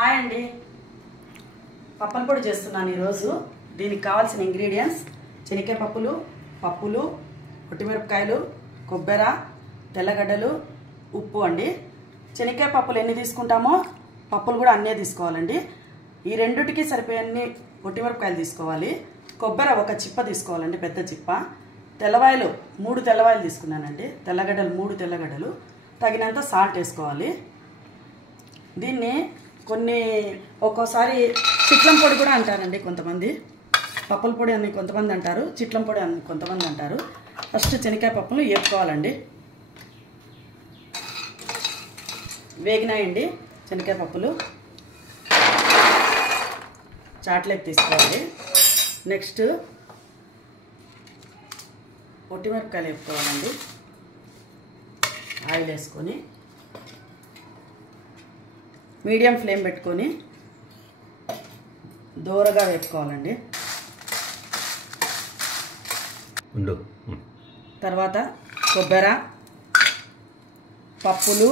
Hi అండి, పప్పల పొడి చేస్తున్నాను ఈరోజు. దీనికి కావాల్సిన ఇంగ్రీడియంట్స్ శనగకాయ పప్పులు, పొట్టిమిరపకాయలు, కొబ్బెర, తెల్లగడ్డలు, ఉప్పు అండి. శనగకాయ పప్పులు ఎన్ని తీసుకుంటామో పప్పులు కూడా అన్నే తీసుకోవాలండి. ఈ రెండిటికి సరిపోయే పొట్టిమిరపకాయలు తీసుకోవాలి. కొబ్బెర ఒక చిప్ప తీసుకోవాలండి, పెద్ద చిప్ప. తెల్లవాయలు 3 తెల్లవాయలు తీసుకున్నానండి. తెల్లగడ్డలు 3 తెల్లగడ్డలు, తగినంత సాల్ట్ వేసుకోవాలి. దీన్ని ఒక్కోసారి చిట్లం పొడి కూడా అంటారండి కొంతమంది. పప్పుల పొడి అని కొంతమంది అంటారు, చిట్లం పొడి అని కొంతమంది అంటారు. ఫస్ట్ శనగకాయ పప్పులు వేపుకోవాలండి. వేగినాయండి శనగకాయ పప్పులు, చాట్లోకి తీసుకోవాలి. నెక్స్ట్ పొట్టిమిరపకాయలు వేపుకోవాలండి. ఆయిల్ వేసుకొని మీడియం ఫ్లేమ్ పెట్టుకొని దూరగా వేపుకోవాలండి. తర్వాత కొబ్బెర, పప్పులు,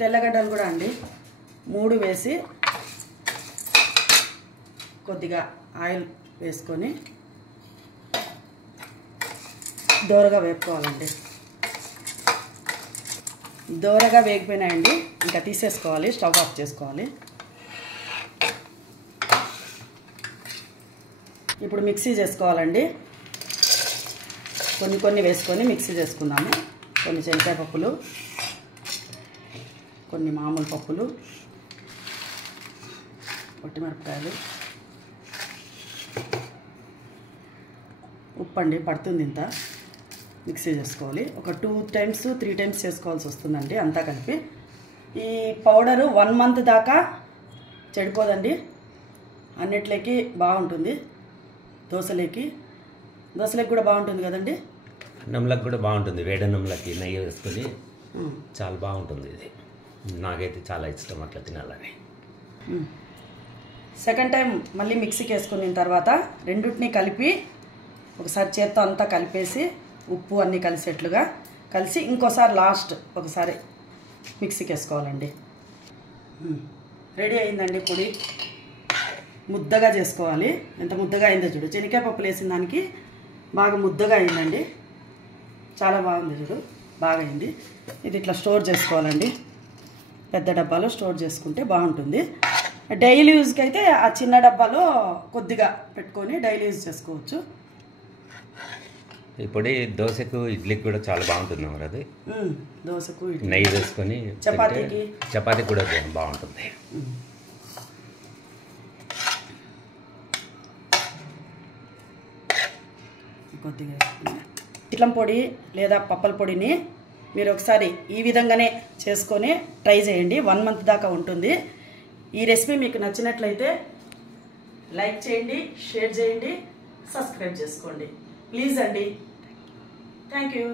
తెల్లగడ్డలు కూడా అండి 3 వేసి కొద్దిగా ఆయిల్ వేసుకొని దూరగా వేపుకోవాలండి. దూరగా వేగిపోయినాయండి, ఇంకా తీసేసుకోవాలి. స్టవ్ ఆఫ్ చేసుకోవాలి. ఇప్పుడు మిక్సీ చేసుకోవాలండి. కొన్ని వేసుకొని మిక్సీ చేసుకుందాము. కొన్ని శనగకాయ పప్పులు, కొన్ని మామూలు పప్పులు, పొట్టిమిరపకాయలు, ఉప్పు అండి పడుతుంది ఇంత. మిక్సీ చేసుకోవాలి. ఒక 2 times 3 times చేసుకోవాల్సి వస్తుందండి అంతా కలిపి. ఈ పౌడరు 1 month దాకా చెడిపోదండి. అన్నిట్లోకి బాగుంటుంది. దోశలోకి కూడా బాగుంటుంది కదండి. అన్నంలోకి కూడా బాగుంటుంది. వేడన్నంలోకి నెయ్యి వేసుకొని చాలా బాగుంటుంది. ఇది నాకైతే చాలా ఇష్టం అట్లా తినాలని. సెకండ్ టైం మళ్ళీ మిక్సీకి వేసుకున్న తర్వాత రెండింటిని కలిపి ఒకసారి చేత్తో అంతా కలిపేసి ఉప్పు అన్నీ కలిసేట్లుగా కలిసి ఇంకోసారి లాస్ట్ ఒకసారి మిక్సీకి వేసుకోవాలండి. రెడీ అయిందండి పొడి. ముద్దగా చేసుకోవాలి. ఎంత ముద్దగా అయిందో చూడు. శనగకాయ పప్పులు వేసిన దానికి బాగా ముద్దగా అయిందండి. చాలా బాగుంది చూడు, బాగా అయింది. ఇది ఇట్లా స్టోర్ చేసుకోవాలండి. పెద్ద డబ్బాలో స్టోర్ చేసుకుంటే బాగుంటుంది. డైలీ యూజ్కి అయితే ఆ చిన్న డబ్బాలో కొద్దిగా పెట్టుకొని డైలీ యూజ్ చేసుకోవచ్చు. ఈ పొడి దోశకు ఇడ్లీకి కూడా చాలా బాగుంటుంది మరి. అది దోశకు నెయ్యి వేసుకొని చపాతీ కూడా బాగుంటుంది. కొద్దిగా చిట్లం పొడి లేదా పప్పల పొడిని మీరు ఒకసారి ఈ విధంగానే చేసుకొని ట్రై చేయండి. 1 month దాకా ఉంటుంది. ఈ రెసిపీ మీకు నచ్చినట్లయితే లైక్ చేయండి, షేర్ చేయండి, సబ్స్క్రైబ్ చేసుకోండి ప్లీజ్ అండి. Thank you.